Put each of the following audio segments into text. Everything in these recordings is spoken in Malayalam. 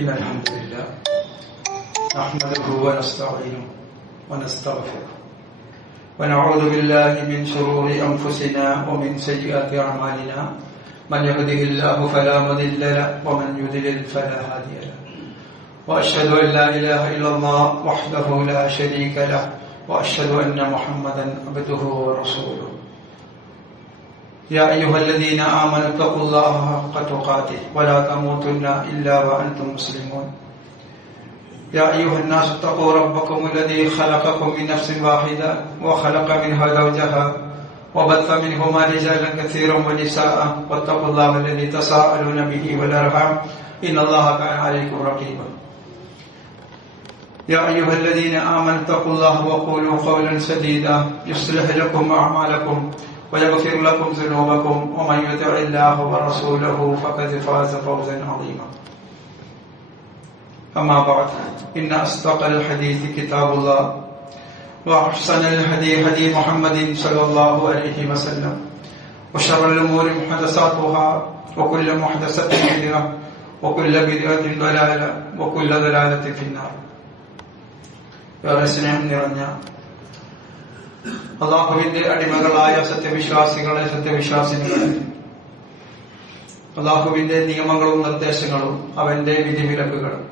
إن الحمد لله نحمده ونستعينه ونستغفره ونعوذ بالله من شرور أنفسنا ومن سيئات أعمالنا من يهده الله فلا مضل له ومن يضلل فلا هادي له وأشهد أن لا إله إلا الله وحده لا شريك له وأشهد أن محمدا عبده ورسوله يا أيها الذين آمنوا اتقوا الله حق تقاته ولا تموتن إلا وأنتم مسلمون يا أيها الناس اتقوا ربكم الذي خلقكم من نفس واحدة وخلق منها زوجها وبث منهما رجالا كثيرا ونساء واتقوا الله الذي تساءلون به والأرحام إن الله كان عليكم رقيبا يا أيها الذين آمنوا اتقوا الله وقولوا قولا سديدا يصلح لكم أعمالكم ويغفر لكم ذنوبكم ومن يطع الله ورسوله فقد فاز فوزا عظيما أما بعد إن أصدق الحديث كتاب الله وأحسن الهدي هدي محمد صلى الله عليه وسلم وشر الأمور محدثاتها وكل محدثة بدعة وكل بدعة ضلالة وكل ضلالة في النار അള്ളാഹുവിന്റെ അടിമകളായ സത്യവിശ്വാസികളെ അള്ളാഹുവിന്റെ നിയമങ്ങളും നിർദ്ദേശങ്ങളും അവന്റെ വിധിവിലക്കുകളും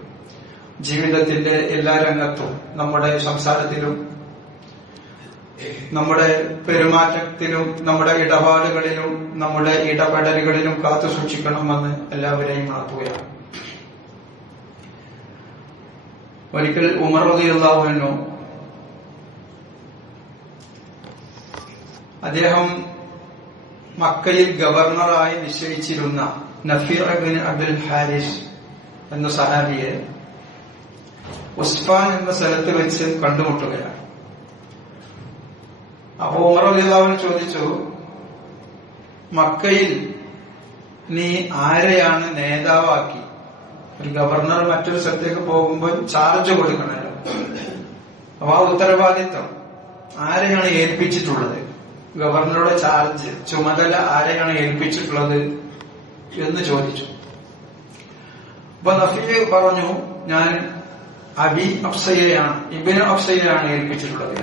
ജീവിതത്തിന്റെ എല്ലാ രംഗത്തും നമ്മുടെ സംസാരത്തിലും നമ്മുടെ പെരുമാറ്റത്തിലും നമ്മുടെ ഇടപാടുകളിലും നമ്മുടെ ഇടപെടലുകളിലും കാത്തു സൂക്ഷിക്കണമെന്ന് എല്ലാവരെയും ഉണർത്തുകയാണ്. ഒരിക്കൽ ഉമർ റളിയല്ലാഹു അൻഹു അദ്ദേഹം മക്കയിൽ ഗവർണറായി നിശ്ചയിച്ചിരുന്ന നഫീർ ഇബ്ൻ അബ്ദുൽ ഹാരിസ് എന്ന സഹാബിയെ ഉസ്ഫാൻ എന്ന സ്ഥലത്ത് വെച്ച് കണ്ടുമുട്ടുകയാണ്. അപ്പൊ ഉമർ റളിയല്ലാഹു അൻഹു ചോദിച്ചു, മക്കയിൽ നീ ആരെയാണ് നേതാവാക്കി? ഒരു ഗവർണർ മറ്റൊരു സ്ഥലത്തേക്ക് പോകുമ്പോൾ ചാർജ് കൊടുക്കണമല്ലോ. അപ്പൊ ആ ഉത്തരവാദിത്വം ആരെയാണ് ഏൽപ്പിച്ചിട്ടുള്ളത്? ഗവർണറുടെ ചാർജ്, ചുമതല ആരെയാണ് ഏൽപ്പിച്ചിട്ടുള്ളത് എന്ന് ചോദിച്ചു. അപ്പൊ നഫീ പറഞ്ഞു, ഞാൻ ഇബ്നു അഫ്സയെയാണ് ഏൽപ്പിച്ചിട്ടുള്ളത്.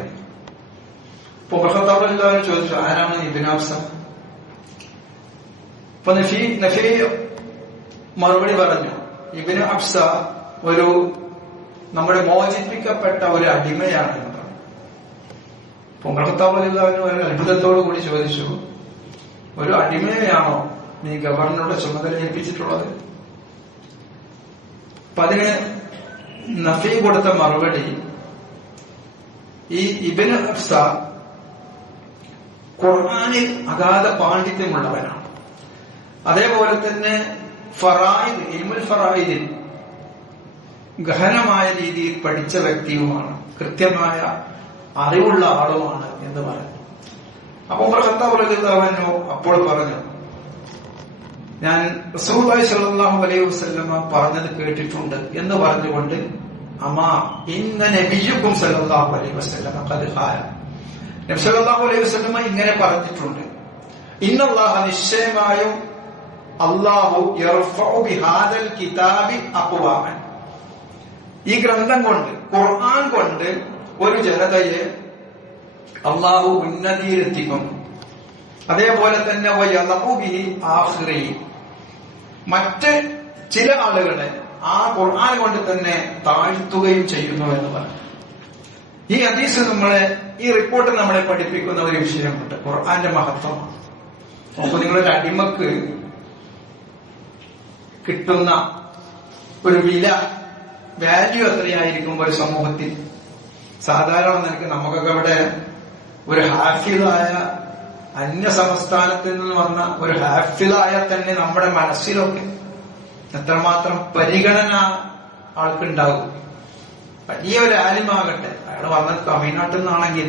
അപ്പൊ ഉമർ ഖത്താബ് റളിയല്ലാഹു അൻഹു ചോദിച്ചു, ആരാണ് ഇബ്നു അഫ്സ? അപ്പൊ നഫീ മറുപടി പറഞ്ഞു, ഇബ്നു അഫ്സ നമ്മുടെ മോചിപ്പിക്കപ്പെട്ട ഒരു അടിമയാണ് എന്ന് പറഞ്ഞു. ഉമർ ഖത്താബ് റളിയല്ലാഹു അൻഹു ഒരു അത്ഭുതത്തോടു കൂടി ചോദിച്ചു, ഒരു അടിമയെയാണോ നീ ഗവർണറുടെ ചുമതല ഏൽപ്പിച്ചിട്ടുള്ളത്? അപ്പൊ അതിന് നഫീ കൊടുത്ത മറുപടി, ഈ ഇബ്നു അഫ്സ ഖുർആനിൽ അഗാധ പാണ്ഡിത്യമുള്ളവനാണ്. അതേപോലെ തന്നെ ഇൽമുൽ ഫറായിദിൽ ഗഹനമായ രീതിയിൽ പഠിച്ച വ്യക്തിയുമാണ്, കൃത്യമായ അറിവുള്ള ആളുമാണ് എന്ന് പറഞ്ഞു. അപ്പൊ ഉമർ ഖത്താബ് റളിയല്ലാഹു അൻഹു അപ്പോൾ പറഞ്ഞു, ഞാൻ റസൂലുള്ളാഹി സ്വല്ലല്ലാഹു അലൈഹി വസല്ലമ പറഞ്ഞത് കേട്ടിട്ടുണ്ട് എന്ന് പറഞ്ഞുകൊണ്ട്, അമാ ഇന്ന നബിയ്യുക്കും സ്വല്ലല്ലാഹു അലൈഹി വസല്ലമ ഖദ് ഖാല, നബി സ്വല്ലല്ലാഹു അലൈഹി വസല്ലമ ഇങ്ങനെ പറഞ്ഞിട്ടുണ്ട്, ഇന്നല്ലാഹ നിശ്ചയമായും അല്ലാഹു യർഫഉ ബിഹാദൽ കിതാബി അഖ്വാമൻ, ഈ ഗ്രന്ഥം കൊണ്ട്, ഖുർആൻ കൊണ്ട് ഒരു ജനതയെ അല്ലാഹു ഉന്നതിയിലെത്തിക്കും. അതേപോലെ തന്നെ വയളഉ ബിഹി ആഖിരീൻ, മറ്റ് ചില ആളുകളെ ആ ഖുർആൻ കൊണ്ട് തന്നെ താഴ്ത്തുകയും ചെയ്യുന്നു എന്ന് പറഞ്ഞു. ഈ ഹദീസ് ഈ റിപ്പോർട്ട് നമ്മളെ പഠിപ്പിക്കുന്ന ഒരു വിഷയമുണ്ട്, ഖുർആന്റെ മഹത്വമാണ്. അപ്പൊ നിങ്ങളൊരു അടിമക്ക് കിട്ടുന്ന ഒരു വാല്യൂ എത്രയായിരിക്കും ഒരു സമൂഹത്തിൽ? സാധാരണ നിനക്ക് നമുക്കൊക്കെ ഇവിടെ ഒരു ഹാഫിളായ, അന്യ സംസ്ഥാനത്തിൽ നിന്ന് വന്ന ഒരു ഹാഫിളായ തന്നെ നമ്മുടെ മനസ്സിലൊക്കെ എത്രമാത്രം പരിഗണന ആൾക്കുണ്ടാകും. വലിയൊരു ആലിമാകട്ടെ, അയാൾ വന്നത് തമിഴ്നാട്ടിൽ നിന്നാണെങ്കിൽ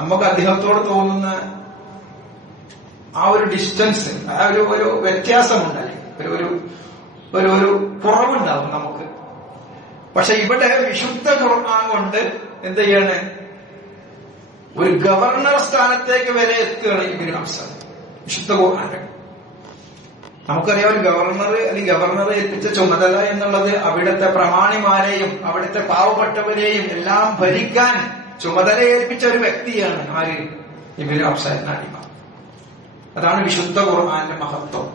നമുക്ക് അദ്ദേഹത്തോട് തോന്നുന്ന ആ ഒരു ഡിസ്റ്റൻസ്, ആ ഒരു വ്യത്യാസമുണ്ടായി, ഒരു കുറവുണ്ടാവും നമുക്ക്. പക്ഷെ ഇവിടെ വിശുദ്ധ ഖുർആൻ കൊണ്ട് എന്ത് ചെയ്യാണ്? ഒരു ഗവർണർ സ്ഥാനത്തേക്ക് വരെ എത്തുകയാണ് ഇബ്നു അഫ്സ. വിശുദ്ധ ഖുർആൻ നമുക്കറിയാം ഒരു ഗവർണറെ ഏൽപ്പിച്ച ചുമതല എന്നുള്ളത് അവിടുത്തെ പ്രമാണിമാരെയും അവിടുത്തെ പാവപ്പെട്ടവരെയും എല്ലാം ഭരിക്കാൻ ചുമതല ഏൽപ്പിച്ച ഒരു വ്യക്തിയാണ് ആര്? ഇബ്നു അബ്സാൻ അടിമ. അതാണ് വിശുദ്ധ ഖുർആന്റെ മഹത്വം.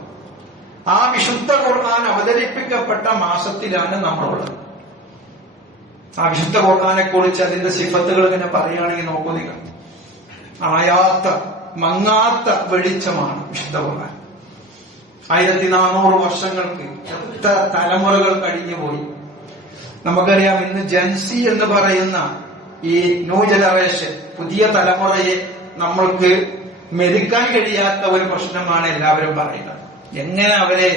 ആ വിശുദ്ധ ഖുർആൻ അവതരിപ്പിക്കപ്പെട്ട മാസത്തിലാണ് നമ്മളുള്ളത്. ആ വിശുദ്ധ ഖുർആനെ കുറിച്ച് അതിന്റെ സിഫത്തുകൾ ഇങ്ങനെ പറയുകയാണെങ്കിൽ നോക്കൂ നിങ്ങൾ. അണയാത്ത മങ്ങാത്ത വെളിച്ചമാണ് വിശുദ്ധ ഖുർആൻ. 1400 വർഷങ്ങൾക്ക് എത്ര തലമുറകൾ കഴിഞ്ഞുപോയി. നമുക്കറിയാം ഇന്ന് ജൻസി എന്ന് പറയുന്ന ഈ ന്യൂ ജനറേഷൻ പുതിയ തലമുറയെ നമ്മൾക്ക് മെതിക്കാൻ കഴിയാത്ത ഒരു പ്രശ്നമാണ് എല്ലാവരും പറയുന്നത്. എങ്ങനെ അവരെ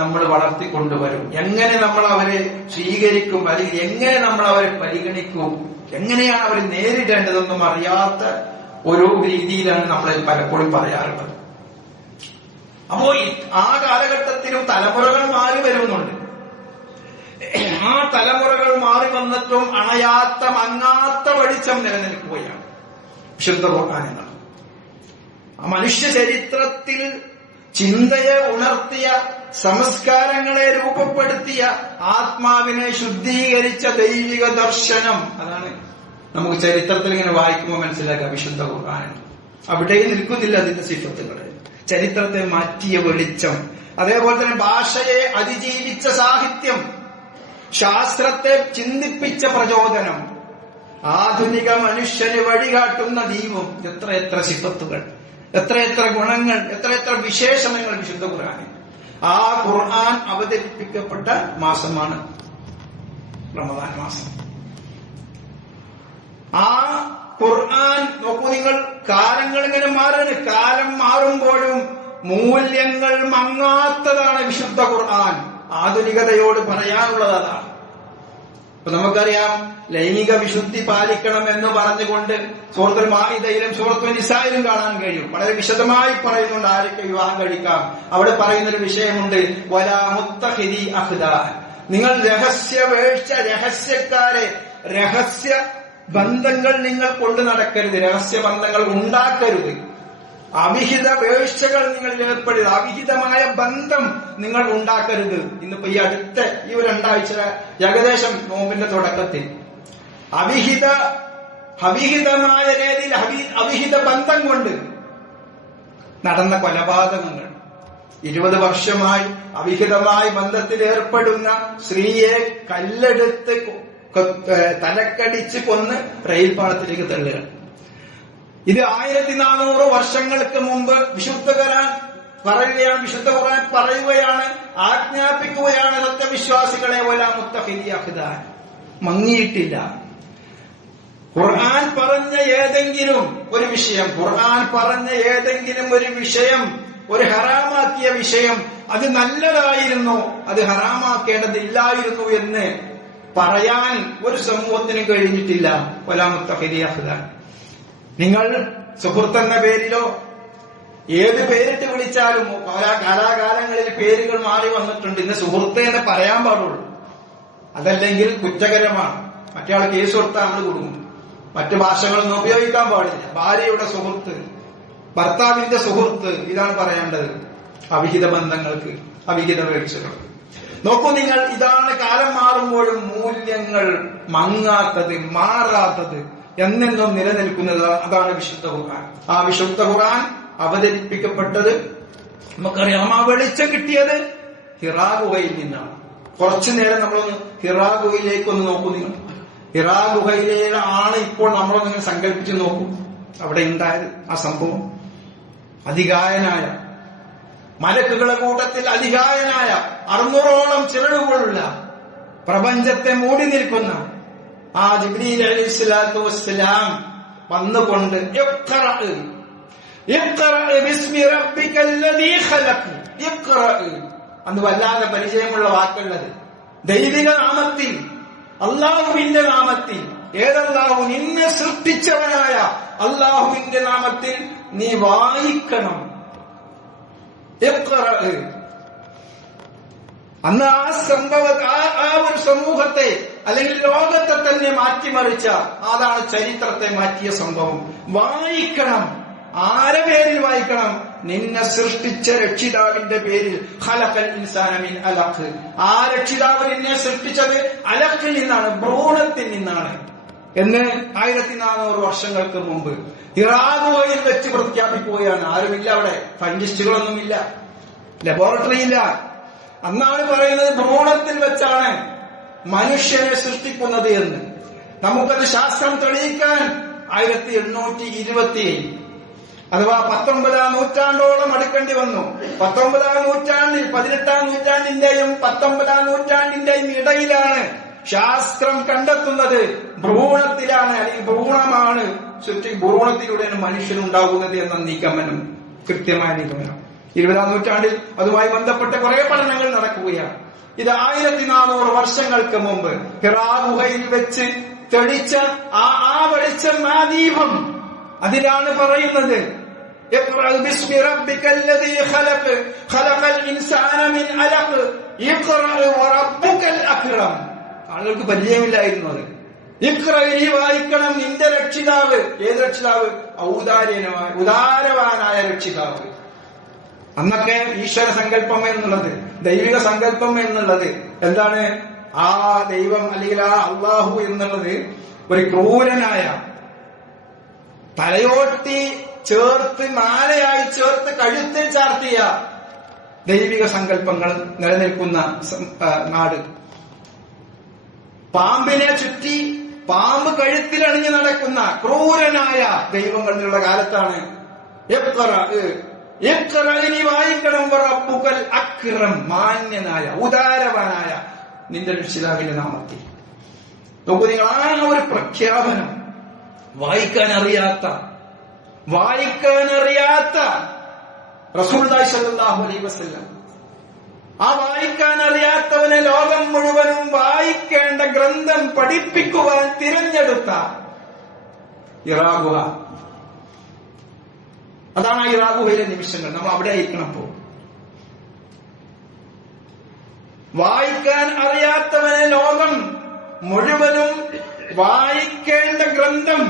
നമ്മൾ വളർത്തിക്കൊണ്ടുവരും, എങ്ങനെ നമ്മൾ അവരെ സ്വീകരിക്കും, അല്ലെങ്കിൽ എങ്ങനെ നമ്മൾ അവരെ പരിഗണിക്കും, എങ്ങനെയാണ് അവരെ നേരിടേണ്ടതെന്നും അറിയാത്ത ഒരു രീതിയിലാണ് നമ്മൾ പലപ്പോഴും പറയാറുള്ളത്. അപ്പോ ആ കാലഘട്ടത്തിലും തലമുറകൾ മാറി വരുന്നുണ്ട്. ആ തലമുറകൾ മാറി വന്നിട്ടും അണയാത്ത മങ്ങാത്ത വെളിച്ചം നിലനിൽക്കുകയാണ് വിശുദ്ധ ഖുർആൻ എന്നത്. ആ മനുഷ്യ ചരിത്രത്തിൽ ചിന്തയെ ഉണർത്തിയ, സംസ്കാരങ്ങളെ രൂപപ്പെടുത്തിയ, ആത്മാവിനെ ശുദ്ധീകരിച്ച ദൈവിക ദർശനം. അതാണ് നമുക്ക് ചരിത്രത്തിൽ ഇങ്ങനെ വായിക്കുമ്പോൾ മനസ്സിലാക്കുക വിശുദ്ധ ഖുർആൻ. അവിടെ നിൽക്കുന്നില്ല അതിന്റെ സിഫത്തുകൾ. ചരിത്രത്തെ മാറ്റിയ വെളിച്ചം, അതേപോലെ തന്നെ ഭാഷയെ അതിജീവിച്ച സാഹിത്യം, ശാസ്ത്രത്തെ ചിന്തിപ്പിച്ച പ്രചോദനം, ആധുനിക മനുഷ്യന് വഴികാട്ടുന്ന ദീപം. എത്രയെത്ര സിഫത്തുകൾ, എത്രയെത്ര ഗുണങ്ങൾ, എത്രയെത്ര വിശേഷണങ്ങൾ വിശുദ്ധ ഖുർആനിൽ. ആ ഖുർആൻ അവതരിപ്പിക്കപ്പെട്ട മാസമാണ് റമദാൻ മാസം. ആ ഖുർആൻ നോക്കൂ നിങ്ങൾ, കാലങ്ങൾ ഇങ്ങനെ മാറുന്നു. കാലം മാറുമ്പോഴും മൂല്യങ്ങൾ മങ്ങാത്തതാണ് വിശുദ്ധ ഖുർആൻ. ആധുനികതയോട് പറയാനുള്ളത് അതാണ്. ഇപ്പൊ നമുക്കറിയാം ലൈംഗിക വിശുദ്ധി പാലിക്കണം എന്ന് പറഞ്ഞുകൊണ്ട് സൂറത്തുൽ മാഇദയിലും സൂറത്തുൽ നിസായിലും കാണാൻ കഴിയും. വളരെ വിശദമായി പറയുന്നുണ്ട് ആരൊക്കെ വിവാഹം കഴിക്കാം. അവിടെ പറയുന്നൊരു വിഷയമുണ്ട്, വലാ മുത്തഖിദി അഖ്ദാൻ. നിങ്ങൾ രഹസ്യക്കാരെ, രഹസ്യ ബന്ധങ്ങൾ നിങ്ങൾ കൊണ്ടു നടക്കരുത്, രഹസ്യ ബന്ധങ്ങൾ ഉണ്ടാക്കരുത്, അവിഹിത വേഴ്ചകൾ നിങ്ങൾ ഏർപ്പെടരുത്, അവിഹിതമായ ബന്ധം നിങ്ങൾ ഉണ്ടാക്കരുത്. ഇന്നിപ്പോ ഈ അടുത്ത ഈ 2 ആഴ്ച ഏകദേശം നോമ്പിന്റെ തുടക്കത്തിൽ അവിഹിതമായ രീതിയിൽ അവിഹിത ബന്ധം കൊണ്ട് നടന്ന കൊലപാതകങ്ങൾ, 20 വർഷമായി അവിഹിതമായ ബന്ധത്തിൽ ഏർപ്പെടുന്ന സ്ത്രീയെ കല്ലെടുത്ത് തലക്കടിച്ച് കൊന്ന് റെയിൽ പാളത്തിലേക്ക് തള്ളുക. ഇത് 1400 വർഷങ്ങൾക്ക് മുമ്പ് വിശുദ്ധ ഖുർആൻ പറയുകയാണ്, ആജ്ഞാപിക്കുകയാണ് സത്യവിശ്വാസികളെ വലാ മുത്തഖിദി അഖ്ദാൻ. മങ്ങിയിട്ടില്ല. ഖുർആൻ പറഞ്ഞ ഏതെങ്കിലും ഒരു വിഷയം, ഒരു ഹറാമാക്കിയ വിഷയം അത് നല്ലതായിരുന്നു, അത് ഹറാമാക്കേണ്ടതില്ലായിരുന്നു എന്ന് പറയാൻ ഒരു സമൂഹത്തിന് കഴിഞ്ഞിട്ടില്ല. വലാ മുത്തഖിദി അഖ്ദാൻ. നിങ്ങൾ സുഹൃത്തെന്ന പേരിലോ ഏത് പേരിട്ട് വിളിച്ചാലും കാലാകാലങ്ങളിൽ പേരുകൾ മാറി വന്നിട്ടുണ്ട്. ഇന്ന് സുഹൃത്ത് എന്ന് പറയാൻ പാടുള്ളൂ, അതല്ലെങ്കിൽ കുറ്റകരമാണ്. മറ്റേ ആൾ കേസ് കൊടുത്താൽ നമ്മൾ കൊടുക്കും. മറ്റു ഭാഷകളൊന്നും ഉപയോഗിക്കാൻ പാടില്ല. ഭാര്യയുടെ സുഹൃത്ത്, ഭർത്താവിന്റെ സുഹൃത്ത്, ഇതാണ് പറയേണ്ടത്. അവിഹിത ബന്ധങ്ങൾക്ക്, അവിഹിത വീഴ്ചകൾ. നോക്കൂ നിങ്ങൾ, ഇതാണ് കാലം മാറുമ്പോഴും മൂല്യങ്ങൾ മങ്ങാത്തത്, മാറാത്തത്, എന്നെന്നും നിലനിൽക്കുന്നത്. അതാണ് വിശുദ്ധ ഖുർആൻ. ആ വിശുദ്ധ ഖുർആൻ അവതരിപ്പിക്കപ്പെട്ടത് നമുക്കറിയാം. ആ വെളിച്ചം കിട്ടിയത് ഹിറാ ഗുഹയിൽ നിന്നാണ്. കുറച്ചു നേരം നമ്മളൊന്ന് ഹിറാ ഗുഹയിലേക്കൊന്ന് നോക്കൂ നിങ്ങൾ. ഹിറാ ഗുഹയിലാണ് ഇപ്പോൾ നമ്മളൊന്ന് സങ്കല്പിച്ച് നോക്കൂ. അവിടെ ഉണ്ടായത് ആ സംഭവം. അതികായനായ മലക്കുകളുടെ കൂട്ടത്തിൽ അതികായനായ 600ഓളം ചിറകുകളുള്ള പ്രപഞ്ചത്തെ മൂടി നിൽക്കുന്ന ആ ജിബ്രീൽ അലൈഹിസ്സലാത്തു വസ്സലാം വന്നുകൊണ്ട് അന്ന് വല്ലാതെ പരിചയമുള്ള വാക്കുള്ളത്. ദൈവിക നാമത്തിൽ, അള്ളാഹുവിന്റെ നാമത്തിൽ, ഏതല്ലാഹു നിന്നെ സൃഷ്ടിച്ചവനായ അള്ളാഹുവിന്റെ നാമത്തിൽ നീ വായിക്കണം. അന്ന് ആ ഒരു സമൂഹത്തെ അല്ലെങ്കിൽ ലോകത്തെ തന്നെ മാറ്റിമറിച്ച, അതാണ് ചരിത്രത്തെ മാറ്റിയ സംഭവം. വായിക്കണം. ആരെ പേരിൽ വായിക്കണം? നിന്നെ സൃഷ്ടിച്ച രക്ഷിതാവിന്റെ പേരിൽ. ഖലഖൽ ഇൻസാന മിൻ അലഖ്. ആ രക്ഷിതാവ് നിന്നെ സൃഷ്ടിച്ചത് അലഖിൽ നിന്നാണ്, ഭ്രൂണത്തിൽ നിന്നാണ് എന്ന് 1400 വർഷങ്ങൾക്ക് മുമ്പ് ഇറാഖുവയിൽ വെച്ച് പ്രഖ്യാപിക്കുകയാണ്. ആരുമില്ല അവിടെ, സയന്റിസ്റ്റുകളൊന്നുമില്ല, ലബോറട്ടറി ഇല്ല. അന്നാണ് പറയുന്നത് ഭ്രൂണത്തിൽ വെച്ചാണ് മനുഷ്യനെ സൃഷ്ടിക്കുന്നത് എന്ന്. നമുക്കത് ശാസ്ത്രം തെളിയിക്കാൻ 1827 അഥവാ 19ാം നൂറ്റാണ്ടോളം അടുക്കേണ്ടി വന്നു. 19ാം നൂറ്റാണ്ടിൽ 18ാം നൂറ്റാണ്ടിന്റെയും 19ാം നൂറ്റാണ്ടിന്റെയും ഇടയിലാണ് ശാസ്ത്രം കണ്ടെത്തുന്നത് ഭ്രൂണത്തിലാണ്, അല്ലെങ്കിൽ ഭ്രൂണമാണ് ഭ്രൂണത്തിലൂടെയാണ് മനുഷ്യനുണ്ടാകുന്നത് എന്ന നിഗമനം, കൃത്യമായ നിഗമനം. 20ാം നൂറ്റാണ്ടിൽ അതുമായി ബന്ധപ്പെട്ട കുറെ പഠനങ്ങൾ നടക്കുകയാണ്. ഇത് 1400 വർഷങ്ങൾക്ക് മുമ്പ് ഹിറാ ഗുഹയിൽ വെച്ച് തെളിച്ച ആ വെളിച്ചം, ആ ദീപം, അതിലാണ് പറയുന്നത് ഇഖ്റഅ ബിസ്മി റബ്ബിക്കല്ലദീ ഖലഖ് ഖലഖൽ ഇൻസാന മിൻ അലഖ് ഇഖ്റഅ വറബ്ബുക്കൽ അക്രം. ആളുകൾക്ക് പരിചയമില്ലായിരുന്നു അത്. ഇഖ്റഅ, നീ വായിക്കണം, നിന്റെ രക്ഷിതാവ്. ഏത് രക്ഷിതാവ്? ഉദാരവാനായ രക്ഷിതാവ്. അന്നൊക്കെ ഈശ്വര സങ്കല്പം എന്നുള്ളത്, ദൈവിക സങ്കല്പം എന്നുള്ളത് എന്താണ്? ആ ദൈവം അല്ലെങ്കിൽ ആ അള്ളാഹു എന്നുള്ളത് ഒരു ക്രൂരനായ, തലയോട്ടി ചേർത്ത് മാലയായി ചേർത്ത് കഴുത്തിൽ ചാർത്തിയ ദൈവിക സങ്കല്പങ്ങൾ നിലനിൽക്കുന്ന നാട്. പാമ്പിനെ ചുറ്റി പാമ്പ് കഴുത്തിൽ അണിഞ്ഞു നടക്കുന്ന ക്രൂരനായ ദൈവങ്ങളുള്ള കാലത്താണ് ഇനി വായിക്കണം റബ്ബുക്കൽ അക്രം, മാന്യനായ ഉദാരവാനായ നിന്റെ രക്ഷിതാവിന്റെ നാമത്തിൽ. നോക്കൂ നിങ്ങൾ, ആ ഒരു പ്രഖ്യാപനം വായിക്കാൻ അറിയാത്ത റസൂലുള്ളാഹി സ്വല്ലല്ലാഹു അലൈഹി വസല്ലം, ആ വായിക്കാൻ അറിയാത്തവനെ ലോകം മുഴുവനും വായിക്കേണ്ട ഗ്രന്ഥം പഠിപ്പിക്കുവാൻ തിരഞ്ഞെടുത്ത ഹിറാ ഗുഹ. അതാണ് ഹിറാ ഗുഹയിലെ നിമിഷങ്ങൾ. നമ്മൾ അവിടെ ആയിരിക്കണപ്പോ. വായിക്കാൻ അറിയാത്തവനെ ലോകം മുഴുവനും വായിക്കേണ്ട ഗ്രന്ഥം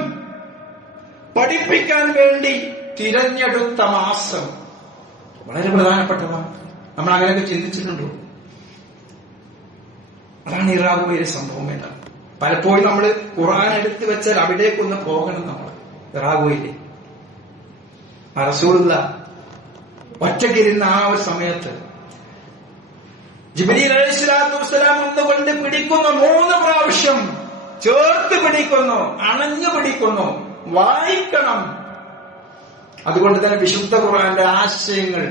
പഠിപ്പിക്കാൻ വേണ്ടി തിരഞ്ഞെടുത്ത മാസം വളരെ പ്രധാനപ്പെട്ടതാണ്. നമ്മൾ അങ്ങനെയൊക്കെ ചിന്തിച്ചിട്ടുണ്ടോ? അതാണ് ഹിറാ ഗുഹയിലെ സംഭവം. എന്നാണ് പലപ്പോഴും നമ്മൾ ഖുർആൻ എടുത്തു വെച്ചാൽ അവിടേക്കൊന്ന് പോകണം. നമ്മൾ ഹിറാ ഗുഹയിലെ റസൂലുള്ളാഹി ഒറ്റയ്ക്കിരുന്ന ആ ഒരു സമയത്ത് ജിബ്രീൽ അലൈഹിസ്സലാത്തു വസ്സലാം ഒന്നുകൊണ്ട് പിടിക്കുന്നു, 3 പ്രാവശ്യം ചേർത്ത് പിടിക്കുന്നു, അണഞ്ഞു പിടിക്കുന്നു. വായിക്കണം. അതുകൊണ്ട് തന്നെ വിശുദ്ധ ഖുർആന്റെ ആശയങ്ങൾ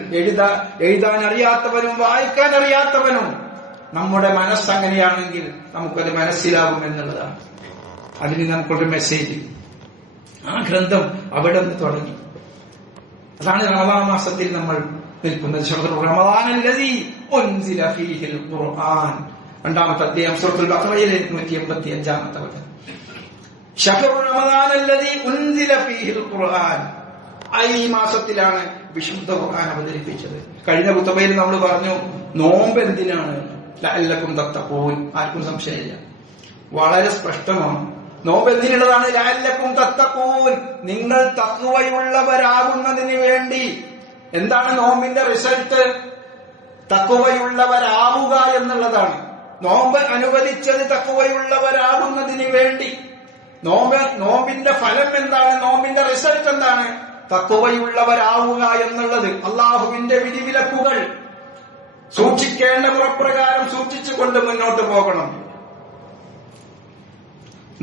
എഴുതാൻ അറിയാത്തവനും വായിക്കാൻ അറിയാത്തവനും നമ്മുടെ മനസ്സങ്ങനെയാണെങ്കിൽ നമുക്കത് മനസ്സിലാകും എന്നുള്ളതാണ്. അതിന് നമുക്കൊരു മെസ്സേജ്. ആ ഗ്രന്ഥം അവിടെ നിന്ന് തുടങ്ങി. അതാണ് റമദാൻ മാസത്തിൽ നമ്മൾ നിൽക്കുന്നത്. റമദാനല്ലദീ ഉൻസില ഫീഹിൽ ഖുർആൻ, 2ാമത്തെ അധ്യായം സൂറത്തുൽ ബഖറയിലെ 185-ാമത്തെ വചനം. ശഹ്റു റമദാനല്ലദീ ഉൻസില ഫീഹിൽ ഖുർആൻ, ഈ മാസത്തിലാണ് വിശുദ്ധ ഖുർആൻ അവതരിപ്പിച്ചത്. കഴിഞ്ഞ ഖുതുബയിൽ നമ്മൾ പറഞ്ഞു നോമ്പ് എന്തിനാണ്? ലഅല്ലക്കും തത്തഖൂൻ. ആർക്കും സംശയമില്ല, വളരെ സ്പഷ്ടമാണ്. നോമ്പ് എന്തിനുള്ളതാണ്? ലഅല്ലക്കും തത്തഖൂൻ, നിങ്ങൾ തഖ്വയുള്ളവരാകുന്നതിന് വേണ്ടി. എന്താണ് നോമ്പിന്റെ റിസൾട്ട്? തഖ്വയുള്ളവരാവുക എന്നുള്ളതാണ്. നോമ്പ് അനുവദിച്ചത് തഖ്വയുള്ളവരാകുന്നതിന് വേണ്ടി. നോമ്പിന്റെ ഫലം എന്താണ്? നോമ്പിന്റെ റിസൾട്ട് എന്താണ്? തഖ്വയുള്ളവരാവുക എന്നുള്ളത്. അള്ളാഹുവിന്റെ വിധിവിലക്കുകൾ സൂക്ഷിക്കേണ്ട മുറപ്രകാരം സൂക്ഷിച്ചുകൊണ്ട് മുന്നോട്ട് പോകണം.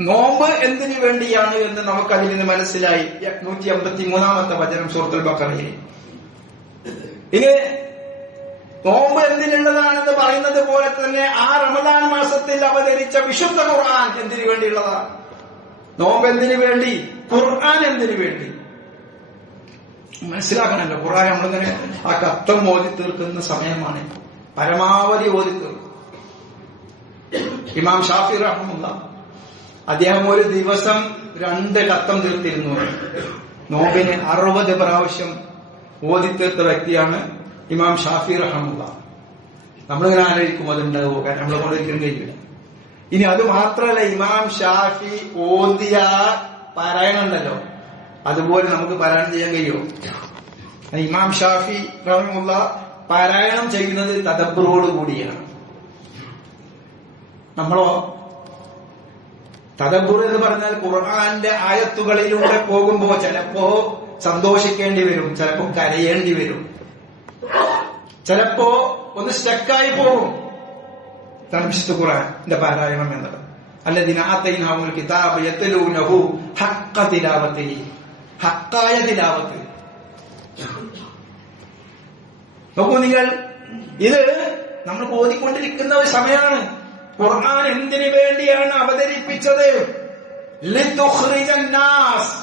നോമ്പ് എന്തിനു വേണ്ടിയാണ് എന്ന് നമുക്ക് അതിൽ നിന്ന് മനസ്സിലായി. 153-ാമത്തെ വചനം സൂറത്തുൽ ബഖറയിൽ. ഇനി നോമ്പ് എന്തിനുള്ളതാണെന്ന് പറയുന്നത് പോലെ തന്നെ ആ റമദാൻ മാസത്തിൽ അവതരിച്ച വിശുദ്ധ ഖുർആൻ എന്തിനു വേണ്ടിയുള്ളതാണ്? നോമ്പ് എന്തിനു വേണ്ടി? ഖുർആൻ എന്തിനു വേണ്ടി? മനസ്സിലാക്കണല്ലോ. ഖുർആൻ നമ്മളിങ്ങനെ ആ കത്തം ഓതി തീർക്കുന്ന സമയമാണ്. പരമാവധി ഓതി തീർക്കും. ഇമാം ഷാഫി റഹ്മത്തുള്ളാഹി അദ്ദേഹം ഒരു ദിവസം 2 കത്തം തീർത്തിരുന്നു. നോമ്പിന് 60 പ്രാവശ്യം ഓതി തീർത്ത വ്യക്തിയാണ് ഇമാം ഷാഫി റഹ്മത്തുള്ളാഹി. നമ്മളിങ്ങനെ ആലോചിക്കും അതുണ്ടാവുക, കാരണം നമ്മളെ കൊണ്ട് ഒരിക്കലും കഴിയില്ല. ഇനി അത് മാത്രമല്ല, ഇമാം ഷാഫി ഓതിയ പാരായണുണ്ടല്ലോ, അതുപോലെ നമുക്ക് പാരായണം ചെയ്യാൻ കഴിയുമോ? ഇമാം ഷാഫി റഹിമഹുള്ള പാരായണം ചെയ്യുന്നത് തദബ്ബുറോട് കൂടിയാണ്. നമ്മളോ? തദബ്ബുർ എന്ന് പറഞ്ഞാൽ ഖുർആന്റെ ആയത്തുകളിലൂടെ പോകുമ്പോ ചിലപ്പോ സന്തോഷിക്കേണ്ടി വരും, ചിലപ്പോ കരയേണ്ടി വരും, ചിലപ്പോ ഒന്ന് സ്റ്റക്കായി പോകും. ഇതാണ് വിശുദ്ധ ഖുർആന്റെ പാരായണം എന്നത്. അല്ലദീന ആതൈനാഹുൽ കിതാബ യത്ലൂനഹു ഹഖ്ഖ തിലാവതിഹി, ഹഖ്ഖായ തിലാവത്ത്. നോക്കൂ നിങ്ങൾ, ഇത് നമ്മൾ ഓതിക്കൊണ്ടിരിക്കുന്ന ഒരു സമയമാണ്. ഖുർആൻ എന്തിനു വേണ്ടിയാണ് അവതരിപ്പിച്ചത്? ലിതുഖ്രിജൻ നാസ്,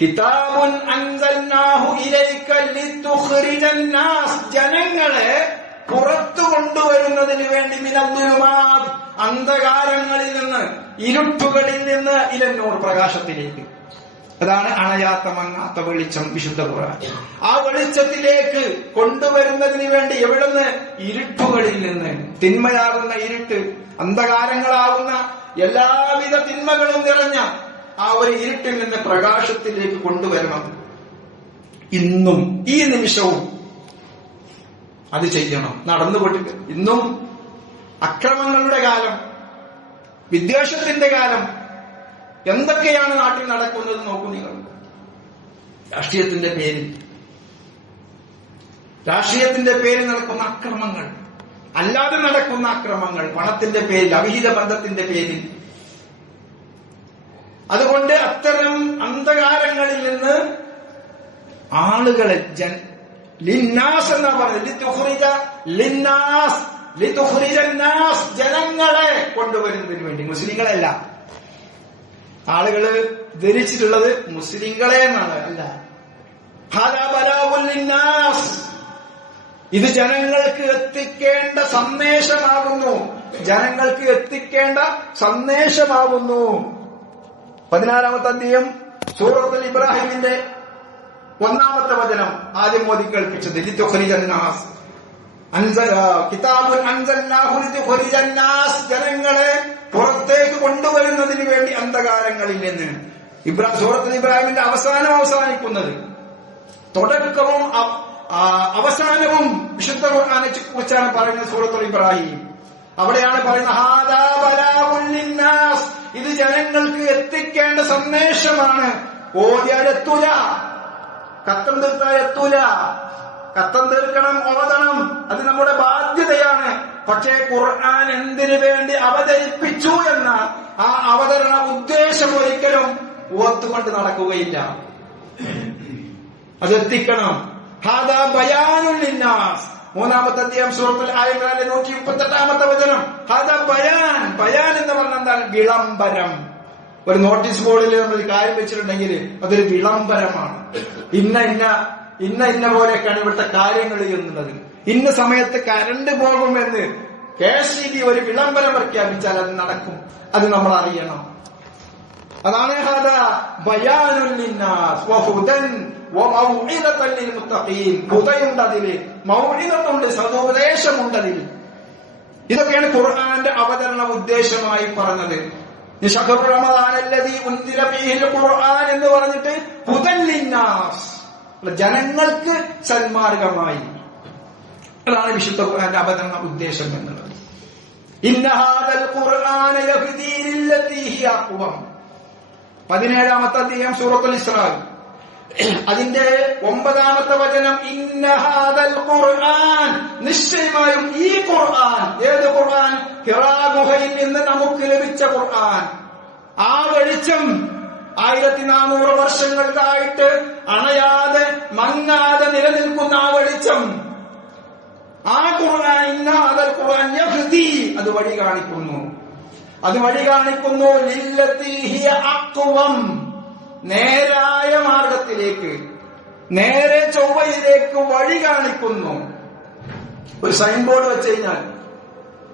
കിതാബുൻ അൻസൽനാഹു ഇലൈക ലിതുഖ്രിജൻ നാസ്, ജനങ്ങളെ പുറത്തു കൊണ്ടുവരുന്നതിന് വേണ്ടി, മിനദ്ദുലുമാത്, അന്ധകാരങ്ങളിൽ നിന്ന്, ഇരുട്ടുകളിൽ നിന്ന്, ഇലന്നൂർ, പ്രകാശത്തിലേക്ക്. അതാണ് അണയാത്ത മങ്ങാത്ത വെളിച്ചം വിശുദ്ധ ഖുർആൻ. ആ വെളിച്ചത്തിലേക്ക് കൊണ്ടുവരുന്നതിന് വേണ്ടി എവിടുന്ന്? ഇരുട്ടുകളിൽ നിന്ന്, തിന്മയാകുന്ന ഇരുട്ട്, അന്ധകാരങ്ങളാകുന്ന എല്ലാവിധ തിന്മകളും നിറഞ്ഞ ആ ഒരു ഇരുട്ടിൽ നിന്ന് പ്രകാശത്തിലേക്ക് കൊണ്ടുവരണം. ഇന്നും ഈ നിമിഷവും അത് ചെയ്യണം, നടന്നുകൊണ്ടിട്ട്. ഇന്നും അക്രമങ്ങളുടെ കാലം, വിദ്വേഷത്തിന്റെ കാലം. എന്തൊക്കെയാണ് നാട്ടിൽ നടക്കുന്നത് നോക്കൂ നിങ്ങൾ. രാഷ്ട്രീയത്തിന്റെ പേരിൽ നടക്കുന്ന അക്രമങ്ങൾ, അല്ലാതെ നടക്കുന്ന അക്രമങ്ങൾ, പണത്തിന്റെ പേരിൽ, അവിഹിത ബന്ധത്തിന്റെ പേരിൽ. അതുകൊണ്ട് അത്തരം അന്ധകാരങ്ങളിൽ നിന്ന് ആളുകളെ, ലിന്നാസ് എന്നാ പറഞ്ഞത്, ജനങ്ങളെ കൊണ്ടുവരുന്നതിന് വേണ്ടി. മുസ്ലിങ്ങളല്ല. ആളുകള് ധരിച്ചിട്ടുള്ളത് മുസ്ലിങ്ങളെ എന്നാണ്. അല്ല, ഇത് ജനങ്ങൾക്ക് എത്തിക്കേണ്ട സന്ദേശമാകുന്നു, ജനങ്ങൾക്ക് എത്തിക്കേണ്ട സന്ദേശമാകുന്നു. 16-ാമത്തെ അധ്യായം സൂറത്തുൽ ഇബ്രാഹിമിന്റെ 1-ാമത്തെ വചനം ആദ്യം മോദി കേൾപ്പിച്ചത്. ലിതുഖ്രിജൻ നാസ്, കിതാബുൻ അൻസൽനാഹു ലിതുഖ്രിജൻ നാസ്, ജനങ്ങളെ പുറത്തേക്ക് കൊണ്ടുവരുന്നതിന് വേണ്ടി അന്ധകാരങ്ങളിൽ നിന്ന്. സൂറത്തുൽ ഇബ്രാഹിമിന്റെ അവസാനിക്കുന്നത്, തുടക്കവും അവസാനവും വിശുദ്ധ ഖുർആനെ കുറിച്ചാണ് പറയുന്നത്. സൂറത്തുൽ ഇബ്രാഹിം അവിടെയാണ് പറയുന്നത്, ഹാദാ ബലാഗുൻ ലിന്നാസ്, ഇത് ജനങ്ങൾക്ക് എത്തിക്കേണ്ട സന്ദേശമാണ്. ഓതിയാൽ എത്തൂല, കത്തം തീർത്താൽ എത്തൂല. കത്തം തീർക്കണം, ഓതണം, അത് നമ്മുടെ ബാധ്യതയാണ്. പക്ഷേ ഖുർആൻ എന്തിനു വേണ്ടി അവതരിപ്പിച്ചു എന്ന ആ അവതരണ ഉദ്ദേശം ഒരിക്കലും ഓർത്തുകൊണ്ട് നടക്കുകയില്ല. അതെത്തിക്കണം. ഹാദാ ബയാനുൽ ലിന്നാസ്, 3-ാമത്തെ അധ്യായം സൂറത്തുൽ ആല ഇംറാനിലെ 138-ാമത്തെ വചനം. ഹാദാ ബയാൻ, ബയാൻ എന്ന് പറഞ്ഞാൽ എന്താണ്? വിളംബരം. ഒരു നോട്ടീസ് ബോർഡിൽ നമ്മൾ കാര്യം വെച്ചിട്ടുണ്ടെങ്കിൽ അതൊരു വിളംബരമാണ്. ഇന്ന പോലെയൊക്കെയാണ് ഇവിടുത്തെ കാര്യങ്ങൾ എന്നുള്ളത്. ഇന്ന സമയത്ത് കരണ്ട് പോകുമെന്ന് KSEB ഒരു വിളംബരം പ്രഖ്യാപിച്ചാൽ അത് നടക്കും. അത് നമ്മൾ അറിയണം. അതാണ് ഹാദാ ബയാനുൽ ലിന്നാസ് വഹുദൻ വമൗഇദതൻ ലിൽമുത്തഖീൻ. ഹുദയുണ്ട് അതില്, മൗഇദത്തുണ്ട്, സദുപദേശമുണ്ടതിൽ. ഇതൊക്കെയാണ് ഖുർആന്റെ അവതരണ ഉദ്ദേശമായി പറഞ്ഞത്. ശഹ്റു റമദാൻ അല്ലദീ ഉൻസില ഫീഹിൽ ഖുർആൻ എന്ന് പറഞ്ഞിട്ട് ഹുദൻ ലിന്നാസ്, ജനങ്ങൾക്ക് സന്മാർഗമായി. അതാണ് വിശുദ്ധ ഖുർആന്റെ അവതരണ ഉദ്ദേശം എന്നുള്ളത്. ഇന്ന ഹാദൽ ഖുർആന യഹ്ദീ ലില്ലതീ ഹിയ അഖ്വം, 17-ാമത്തെ അധ്യായം സൂറത്തുൽ ഇസ്രാ, അതിന്റെ 9-ാമത്തെ വചനം. ഇന്ന ഹാദൽ ഖുർആൻ, നിശ്ചയമായും ഈ ഖുർആൻ. ഏത് ഖുർആൻ? ഹിറാ ഗുഹയിൽ നിന്ന് നമുക്ക് ലഭിച്ച ഖുർആൻ. ആ വെളിച്ചം 1400 വർഷങ്ങൾക്കായിട്ട് അണയാതെ മങ്ങാതെ നിലനിൽക്കുന്ന ആ വെളിച്ചം, ആ ഖുർആൻ, ഇന്ന ഹാദൽ ഖുർആൻ യഹ്ദീ, അത് വഴി കാണിക്കുന്നു. ലില്ലതീ ഹിയ അഖ്വം, നേരായ മാർഗത്തിലേക്ക്, നേരെ ചൊവ്വയിലേക്ക് വഴി കാണിക്കുന്നു. ഒരു സൈൻ ബോർഡ് വെച്ച് കഴിഞ്ഞാൽ,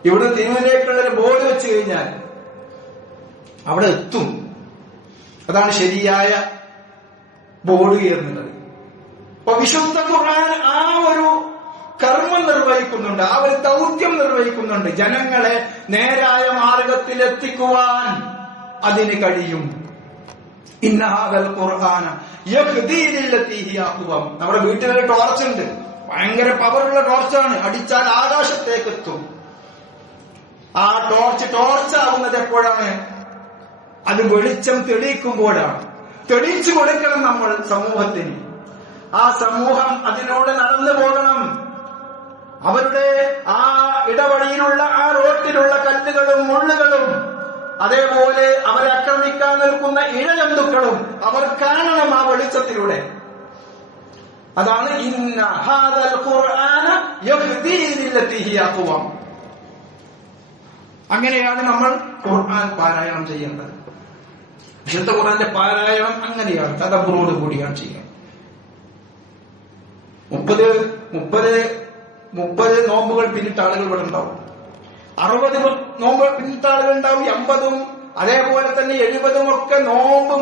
ഇവിടെ തിരുവിലേക്കുള്ള ഒരു ബോർഡ് വെച്ച് കഴിഞ്ഞാൽ അവിടെ എത്തും. അതാണ് ശരിയായ ബോർഡ് എന്നുള്ളത്. അപ്പൊ വിശുദ്ധ ഖുർആൻ ആ ഒരു കർമ്മം നിർവഹിക്കുന്നുണ്ട്, ആ ഒരു ദൗത്യം നിർവഹിക്കുന്നുണ്ട്. ജനങ്ങളെ നേരായ മാർഗത്തിലെത്തിക്കുവാൻ അതിന് കഴിയും. ഇന്ന ഹാദൽ ഖുർആന യഹ്ദീ ലില്ലതീ ഹിയ അഖ്വം. നമ്മുടെ വീട്ടിലൊരു ടോർച്ച് ഉണ്ട്, ഭയങ്കര പവറുള്ള ടോർച്ചാണ്, അടിച്ചാൽ ആകാശത്തേക്ക് എത്തും. ആ ടോർച്ചാവുന്നത് എപ്പോഴാണ്? അത് വെളിച്ചം തെളിയിക്കുമ്പോഴാണ്. തെളിയിച്ചു കൊടുക്കണം നമ്മൾ സമൂഹത്തിന്. ആ സമൂഹം അതിലൂടെ നടന്നു പോകണം. അവരുടെ ആ ഇടവഴിയിലുള്ള ആ റോട്ടിലുള്ള കല്ലുകളും മുള്ളുകളും, അതേപോലെ അവരെ ആക്രമിക്കാൻ നിൽക്കുന്ന ഇഴജന്തുക്കളും അവർ കാണണം ആ വെളിച്ചത്തിലൂടെ. അതാണ് ഇന്ന ഹാദൽ ഖുർആന യഹ്ദീ ലില്ലതീ ഹിയ അഖ്വം. അങ്ങനെയാണ് നമ്മൾ ഖുർആൻ പാരായണം ചെയ്യേണ്ടത്. വിശുദ്ധ ഖുർആന്റെ പാരായണം അങ്ങനെയാണ്, തദബ്ബുറോട് കൂടിയാണ് ചെയ്യുന്നത്. 30 നോമ്പുകൾ പിന്നിട്ട ആളുകൾ ഇവിടെ ഉണ്ടാവും, 60 നോമ്പ് പിന്നിട്ട ആളുകൾ ഉണ്ടാവും, 80 അതേപോലെ തന്നെ 70 ഒക്കെ നോമ്പ്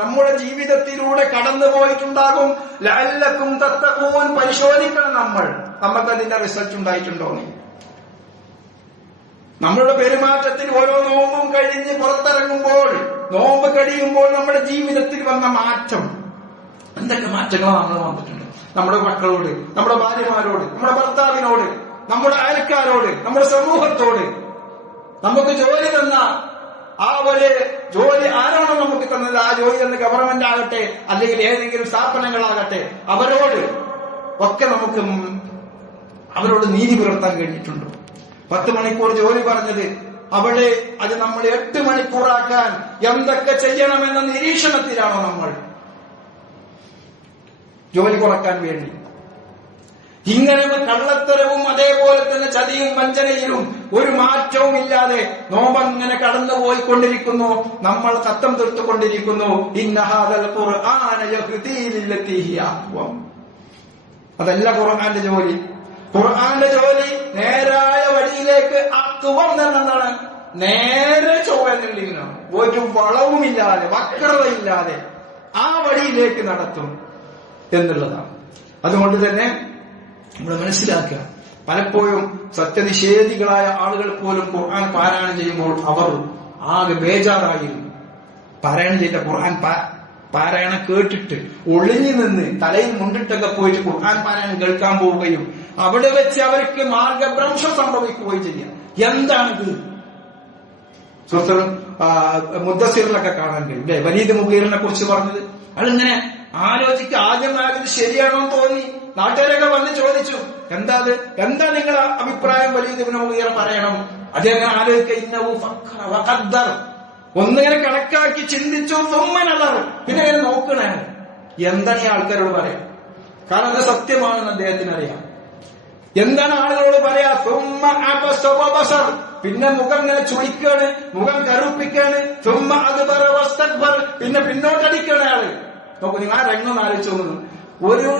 നമ്മുടെ ജീവിതത്തിലൂടെ കടന്നു പോയിട്ടുണ്ടാകും. ലഅല്ലക്കും തത്തഖൂൻ. പരിശോധിക്കണം നമുക്കതിന്റെ റിസൾട്ട് ഉണ്ടായിട്ടുണ്ടോ? നമ്മളുടെ പെരുമാറ്റത്തിൽ ഓരോ നോമ്പും കഴിഞ്ഞ് പുറത്തിറങ്ങുമ്പോൾ, നോമ്പ് കഴിയുമ്പോൾ നമ്മുടെ ജീവിതത്തിൽ വന്ന മാറ്റം, എന്തൊക്കെ മാറ്റങ്ങളാണ് നമ്മൾ വന്നിട്ടുണ്ട്? നമ്മുടെ മക്കളോട്, നമ്മുടെ ഭാര്യമാരോട്, നമ്മുടെ ഭർത്താവിനോട്, നമ്മുടെ അയൽക്കാരോട്, നമ്മുടെ സമൂഹത്തോട്. നമുക്ക് ജോലി തന്ന ആ ഒരു ജോലി ആരാണോ നമുക്ക് തന്നത്, ആ ജോലി തന്ന ഗവൺമെന്റ് ആകട്ടെ അല്ലെങ്കിൽ ഏതെങ്കിലും സ്ഥാപനങ്ങളാകട്ടെ, അവരോട് ഒക്കെ നമുക്ക് അവരോട് നീതി പുലർത്താൻ കഴിഞ്ഞിട്ടുണ്ടോ? 10 മണിക്കൂർ ജോലി പറഞ്ഞത് അവിടെ അത് നമ്മൾ 8 മണിക്കൂറാക്കാൻ എന്തൊക്കെ ചെയ്യണമെന്ന നിരീക്ഷണത്തിലാണോ നമ്മൾ? ജോലി കുറക്കാൻ വേണ്ടി ഇങ്ങനെ കള്ളത്തരവും അതേപോലെ തന്നെ ചതിയും വഞ്ചനയിലും ഒരു മാറ്റവും ഇല്ലാതെ നോമ്പങ്ങനെ കടന്നുപോയിക്കൊണ്ടിരിക്കുന്നു. നമ്മൾ തത്തം തീർത്തുകൊണ്ടിരിക്കുന്നു. ഇന്ന ഹാദൽ ഖുർആന യഹ്ദീ ലില്ലതീ ഹിയ അഖ്വം. അതല്ല ഖുർആന്റെ ജോലി. ഖുർആന്റെ ജോലി നേരായ വഴിയിലേക്ക് അഖ്വം എന്താണ്? നേരെ ചൊവ്വെന്നുള്ളിലാണ്, ഒരു വളവുമില്ലാതെ വക്രതയില്ലാതെ ആ വഴിയിലേക്ക് നടത്തും എന്നുള്ളതാണ്. അതുകൊണ്ട് തന്നെ നമ്മൾ മനസ്സിലാക്കുക, പലപ്പോഴും സത്യനിഷേധികളായ ആളുകൾ പോലും ഖുർആൻ പാരായണം ചെയ്യുമ്പോൾ അവർ ആകെ ബേജാറായിരുന്നു. പാരായണം ചെയ്ത ഖുർആൻ പാരായണം കേട്ടിട്ട് ഒളിഞ്ഞു നിന്ന് തലയിൽ മുണ്ടിട്ടൊക്കെ പോയിട്ട് ഖുർആൻ പാരായണം കേൾക്കാൻ പോവുകയും അവിടെ വെച്ച് അവർക്ക് മാർഗഭ്രംശം സംഭവിക്കുകയും ചെയ്യാം. എന്താണിത്? മുദ്ദസ്സിറിലൊക്കെ കാണാൻ കഴിയും അല്ലെ? വലീദ് മുഗീറിനെ കുറിച്ച് പറഞ്ഞത് അതിങ്ങനെ ആലോചിക്കുക. ആദ്യം ശരിയാണോ തോന്നി. നാട്ടുകാരൊക്കെ വന്ന് ചോദിച്ചു, എന്താ നിങ്ങളുടെ അഭിപ്രായം? വലീദ് ഇബ്നു മുഗീറ പറയണം. അദ്ദേഹം ആലോചിക്കുക, ഒന്നിങ്ങനെ കണക്കാക്കി ചിന്തിച്ചു, തുമ്മനളർ, പിന്നെ ഇങ്ങനെ നോക്കണേ എന്താണ് ഈ ആൾക്കാരോട് പറയാം. കാരണം അത് സത്യമാണെന്ന് അദ്ദേഹത്തിന് അറിയാം. എന്താണ് ആളുകളോട് പറയാ? തുമ്മ അബസ വബസർ, പിന്നെ മുഖം ഇങ്ങനെ ചുളിക്കാണ്, മുഖം കറുപ്പിക്കാണ്. തുമ്മ അദ്ബറ വസ്തക്ബർ, പിന്നെ പിന്നോട്ടടിക്കാണ് അയാള്. നോക്കൂ, നിങ്ങൾ ആ രംഗം ആലോചിച്ചു തോന്നുന്നു. ഒരു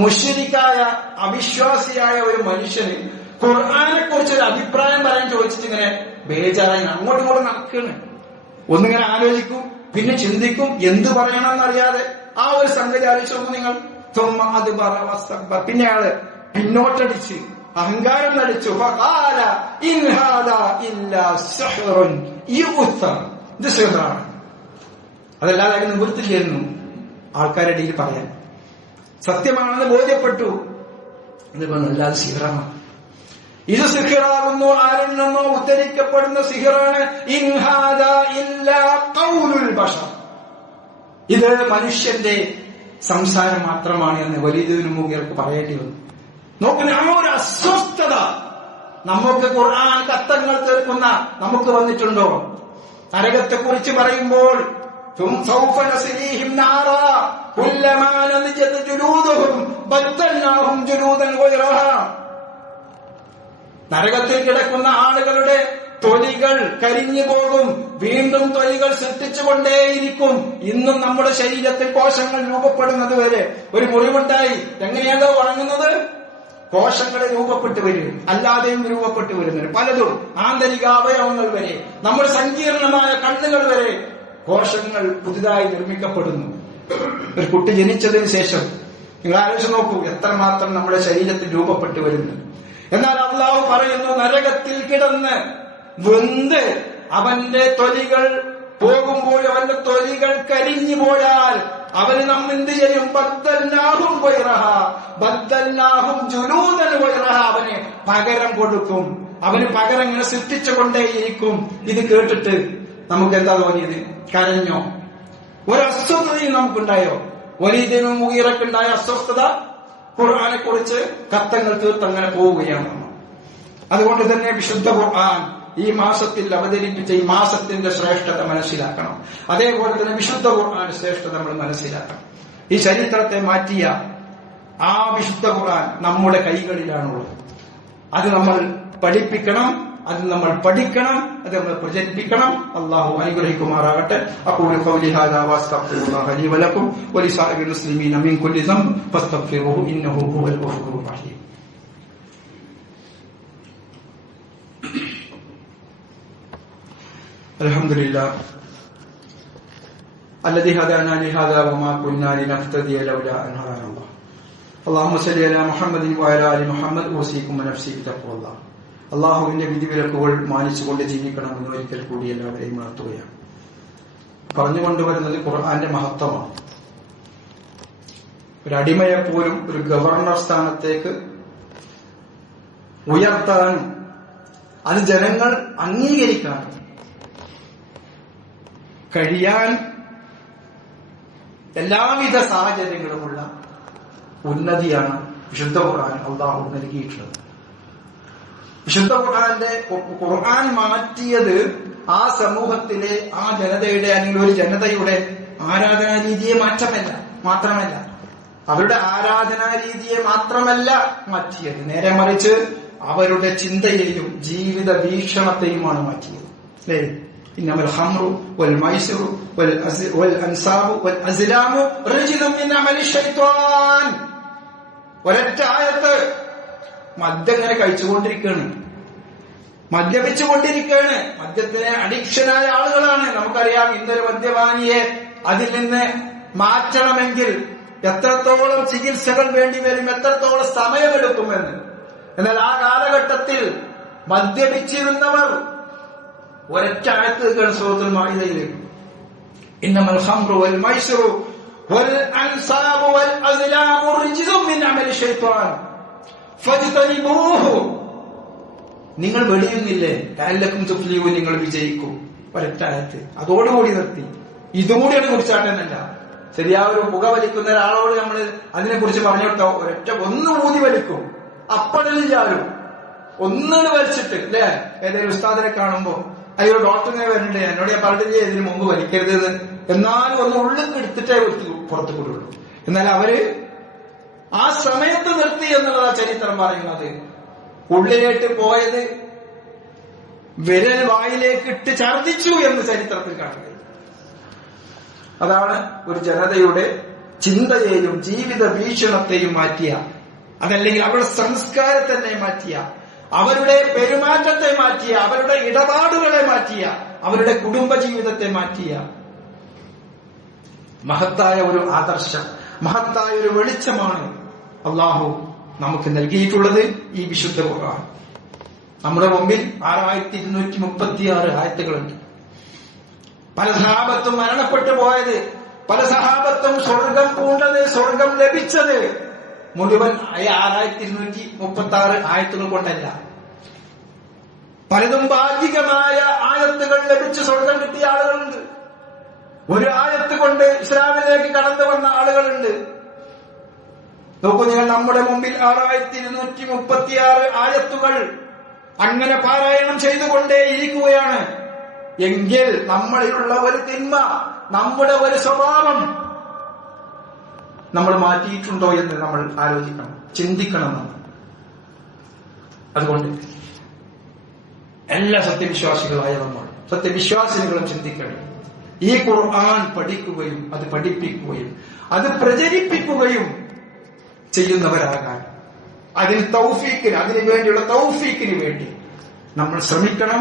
മുശ്രിക്കായ അവിശ്വാസിയായ ഒരു മനുഷ്യന് ഖുർആനെ കുറിച്ച് ഒരു അഭിപ്രായം പറയാൻ ചോദിച്ചിട്ട് ഇങ്ങനെ ബേജാറായി അങ്ങോട്ടും ഇങ്ങോട്ടും നടക്കാണ്. ഒന്നിങ്ങനെ ആലോചിക്കും, പിന്നെ ചിന്തിക്കും, എന്ത് പറയണമെന്നറിയാതെ ആ ഒരു സംഗതി ആലോചിച്ചു നോക്കും നിങ്ങൾ. തുമ്മ അദ്ബറ വസ്തക്ബർ, പിന്നെ അയാള് പിന്നോട്ടടിച്ച് അഹങ്കാരം നടിച്ചു. ഫഖാല ഇൻ ഹാദാ ഇല്ലാ സിഹ്റുൻ യുഅ്തർ, ഇത് സിഹ്റാണ്, അതല്ലാതെ അതിന് നിവൃത്തില്ലായിരുന്നു ആൾക്കാരുടെ ഇടയിൽ പറയാൻ. സത്യമാണെന്ന് ബോധ്യപ്പെട്ടു, ഇതിപ്പോ അല്ലാതെ സിഹ്റാണ്. ഇത് സിഹ്റാകുന്നു, ആരിൽ നിന്നോ ഉദ്ധരിക്കപ്പെടുന്ന സിഹ്റാണ്. ഇൻ ഹാദാ ഇല്ലാ ഖൗലുൽ ബശർ, ഇത് മനുഷ്യന്റെ സംസാരം മാത്രമാണ് എന്ന് വലീദ് ഇബ്നു മുഗീറക്ക് പറയേണ്ടി വന്നു. നോക്കുന്ന ആ ഒരു അസ്വസ്ഥത നമുക്ക് ഖുർആൻ കത്തങ്ങൾ തീർക്കുന്ന നമുക്ക് വന്നിട്ടുണ്ടോ? നരകത്തെ കുറിച്ച് പറയുമ്പോൾ നരകത്തിൽ കിടക്കുന്ന ആളുകളുടെ തൊലികൾ കരിഞ്ഞു പോകും, വീണ്ടും തൊലികൾ സൃഷ്ടിച്ചുകൊണ്ടേയിരിക്കും. ഇന്നും നമ്മുടെ ശരീരത്തിൽ കോശങ്ങൾ രൂപപ്പെടുന്നത് വരെ ഒരു മുറിവുണ്ടായി എങ്ങനെയാണോ ഉണങ്ങുന്നത്? കോശങ്ങൾ രൂപപ്പെട്ടു വരും, അല്ലാതെയും രൂപപ്പെട്ടു വരുന്നത് പലതും, ആന്തരിക അവയവങ്ങൾ വരെ, നമ്മുടെ സങ്കീർണമായ കണ്ണുകൾ വരെ കോശങ്ങൾ പുതുതായി നിർമ്മിക്കപ്പെടുന്നു. ഒരു കുട്ടി ജനിച്ചതിന് ശേഷം നിങ്ങൾ ആലോചിച്ച് നോക്കൂ എത്രമാത്രം നമ്മുടെ ശരീരത്തിൽ രൂപപ്പെട്ടു വരുന്നു. എന്നാൽ അല്ലാഹു പറയുന്നു, നരകത്തിൽ കിടന്ന് വെന്ത് അവന്റെ തൊലികൾ പോകുമ്പോൾ അവന്റെ തൊലികൾ കരിഞ്ഞു പോയാൽ അവന് നാം എന്ത് ചെയ്യും? ബദ്ദൽനാഹും ഗൈറഹ ബദ്ദൽനാഹും ജുലൂദൻ ഗൈറഹ, അവന് പകരം കൊടുക്കും. അവന് പകരം ഇങ്ങനെ സൃഷ്ടിച്ചുകൊണ്ടേയിരിക്കും. ഇത് കേട്ടിട്ട് നമുക്ക് എന്താ തോന്നിയത്? കരഞ്ഞോ? ഒരു അസ്വസ്ഥതയും നമുക്കുണ്ടായോ? വലീദിനും മുഗീറക്കുണ്ടായ അസ്വസ്ഥത ഖുർആനെ കുറിച്ച് കത്തങ്ങൾ തീർത്തങ്ങനെ പോവുകയാണ്. അതുകൊണ്ട് തന്നെ വിശുദ്ധ ഖുർആൻ ഈ മാസത്തിൽ അവതരിപ്പിച്ച ഈ മാസത്തിന്റെ ശ്രേഷ്ഠത മനസ്സിലാക്കണം. അതേപോലെ തന്നെ വിശുദ്ധ ഖുർആന്റെ ശ്രേഷ്ഠത നമ്മൾ മനസ്സിലാക്കണം. ഈ ചരിത്രത്തെ മാറ്റിയ ആ വിശുദ്ധ ഖുർആൻ നമ്മുടെ കൈകളിലാണുള്ളത്. അത് നമ്മൾ പഠിപ്പിക്കണം, അത് നമ്മൾ പഠിക്കണം, അത് നമ്മൾ പ്രചരിപ്പിക്കണം. അല്ലാഹു അനുഗ്രഹിക്കുമാറാകട്ടെ. അഖൂലു ഖൗലി ഹാദാ വഅസ്തഗ്ഫിറുല്ലാഹ ലീ വലക്കും വലിസാഇരിൽ മുസ്ലിമീന മിൻ കുല്ലി ദംബ് ഫസ്തഗ്ഫിറുഹു ഇന്നഹു ഹുവൽ ഗഫൂറുർ റഹീം. അൽഹംദുലില്ലാഹ് الذي هدانا لهذا وما كنا لنهتدي لولا أن هدانا الله. اللهم صل على محمد وعلى آل محمد وأوصيكم ونفسي بتقوى الله. അള്ളാഹുവിന്റെ വിധിവിലക്കുകൾ മാനിച്ചുകൊണ്ട് ജീവിക്കണമെന്ന് ഒരിക്കൽ കൂടി എല്ലാവരെയും ഉണർത്തുകയാണ്. പറഞ്ഞുകൊണ്ടുവരുന്നത് ഖുർആന്റെ മഹത്വമാണ്. ഒരടിമയെപ്പോലും ഒരു ഗവർണർ സ്ഥാനത്തേക്ക് ഉയർത്താനും അത് ജനങ്ങൾ അംഗീകരിക്കാനും കഴിയാൻ എല്ലാവിധ സാഹചര്യങ്ങളുമുള്ള ഉന്നതിയാണ് വിശുദ്ധ ഖുർആൻ അള്ളാഹു നൽകിയിട്ടുള്ളത്. വിശുദ്ധ ഖുർആൻ മാറ്റിയത് ആ സമൂഹത്തിലെ ആ ജനതയുടെ അല്ലെങ്കിൽ ഒരു ജനതയുടെ ആരാധനാ രീതിയെ മാത്രമല്ല അവരുടെ ആരാധനാ രീതിയെ മാത്രമല്ല മാറ്റിയത്, നേരെ മറിച്ച് അവരുടെ ചിന്തയെയും ജീവിത വീക്ഷണത്തെയുമാണ് മാറ്റിയത്. അല്ലേ? ഇന്നമൽ ഖംറു വൽ മൈസിറു വൽ അൻസാബു വൽ അസ്ലാമു റജ്ലുൻ മിൻ അമലി ശൈത്വാൻ. ഒരൊറ്റ ആയത്ത് മദ്യം ഇങ്ങനെ കഴിച്ചുകൊണ്ടിരിക്കുകയാണ്, മദ്യപിച്ചുകൊണ്ടിരിക്കുകയാണ്. മദ്യത്തിന് അഡിക്ഷനായ ആളുകളാണ്. നമുക്കറിയാം, ഇന്നൊരു മദ്യപാനിയെ അതിൽ നിന്ന് മാറ്റണമെങ്കിൽ എത്രത്തോളം ചികിത്സകൾ വേണ്ടിവരും, എത്രത്തോളം സമയമെടുക്കുമെന്ന്. എന്നാൽ ആ കാലഘട്ടത്തിൽ മദ്യപിച്ചിരുന്നവർ ഒരൊറ്റ ആയത്ത് സൂറത്തുൽ മാഇദയിലേക്ക് ഇന്നമൽ ഖംറു വൽ മൈസിറു വൽ അൻസാബു വൽ അസ്ലാമു റിജ്സും മിൻ അമലി ശൈത്വാൻ ഫജ്തനിബൂഹു. നിങ്ങൾ വെടിയുന്നില്ലേ? ലഅല്ലക്കും തുഫ്ലിഹൂൻ, നിങ്ങൾ വിജയിക്കും. ഒരൊറ്റ ആയത്ത് അതോടുകൂടി നിർത്തി. ഇതും കൂടിയാണ് കുറിച്ചാട്ടനല്ല. ശരിയായ ഒരു പുക വലിക്കുന്ന ഒരാളോട് നമ്മൾ അതിനെ കുറിച്ച് പറഞ്ഞു കൊടുത്തോ, ഒരൊറ്റ ഒന്ന് ഊതി വലിക്കും, അപ്പടില്ലാരും ഒന്നിന് വലിച്ചിട്ട്, അല്ലേ? ഏതെങ്കിലും ഉസ്താദിനെ കാണുമ്പോ അയ്യോ ഡോക്ടറിനെ വരണ്ടേ, എന്നോട് ഞാൻ പറഞ്ഞില്ലേ ഇതിന് മുമ്പ് വലിക്കരുത്, എന്നാലും ഒന്ന് ഉള്ളിൽ എടുത്തിട്ടേ പുറത്തു കൊടുക്കുള്ളൂ. എന്നാൽ അവര് ആ സമയത്ത് നിർത്തി എന്നുള്ളതാ ചരിത്രം പറയുന്നത്. ഉള്ളിലേക്ക് പോയത് വിരൽ വായിലേക്ക് ഇട്ട് ഛർദിച്ചു എന്ന് ചരിത്രത്തിൽ കാണുന്നത്. അതാണ് ഒരു ജനതയുടെ ചിന്തയെയും ജീവിത വീക്ഷണത്തെയും മാറ്റിയ, അതല്ലെങ്കിൽ അവരുടെ സംസ്കാരത്തെ മാറ്റിയ, അവരുടെ പെരുമാറ്റത്തെ മാറ്റിയ, അവരുടെ ഇടപാടുകളെ മാറ്റിയ, അവരുടെ കുടുംബജീവിതത്തെ മാറ്റിയ മഹത്തായ ഒരു ആദർശം, മഹത്തായ ഒരു വെളിച്ചമാണ് അള്ളാഹു നമുക്ക് നൽകിയിട്ടുള്ളത് ഈ വിശുദ്ധ ഖുർആൻ. നമ്മുടെ മുമ്പിൽ 6236 ആയത്തുകളുണ്ട്. പല സഹാബത്തും മരണപ്പെട്ടു പോയത്, പല സഹാബത്തും സ്വർഗം പൂണ്ടത്, സ്വർഗം ലഭിച്ചത് മുഴുവൻ 6236 ആയത്തുകൾ കൊണ്ടല്ല. പലതും ഭാഗികമായ ആയത്തുകൾ ലഭിച്ച് സ്വർഗം കിട്ടിയ ആളുകളുണ്ട്. ഒരു ആയത്ത് കൊണ്ട് ഇസ്ലാമിലേക്ക് കടന്നു വന്ന ആളുകളുണ്ട്. നോക്കൂ നിങ്ങൾ, നമ്മുടെ മുമ്പിൽ 6236 ആയത്തുകൾ അങ്ങനെ പാരായണം ചെയ്തുകൊണ്ടേ ഇരിക്കുകയാണ്. എങ്കിൽ നമ്മളിലുള്ള ഒരു തിന്മ, നമ്മുടെ ഒരു സ്വഭാവം നമ്മൾ മാറ്റിയിട്ടുണ്ടോ എന്ന് നമ്മൾ ആലോചിക്കണം, ചിന്തിക്കണം നമ്മൾ. അതുകൊണ്ട് എല്ലാ സത്യവിശ്വാസികളായ നമ്മൾ, സത്യവിശ്വാസികളും ചിന്തിക്കണം. ഈ ഖുർആൻ പഠിക്കുകയും അത് പഠിപ്പിക്കുകയും അത് പ്രചരിപ്പിക്കുകയും ചെയ്യുന്നവരാകാൻ, അതിന് വേണ്ടിയുള്ള തൗഫീക്കിന് വേണ്ടി നമ്മൾ ശ്രമിക്കണം.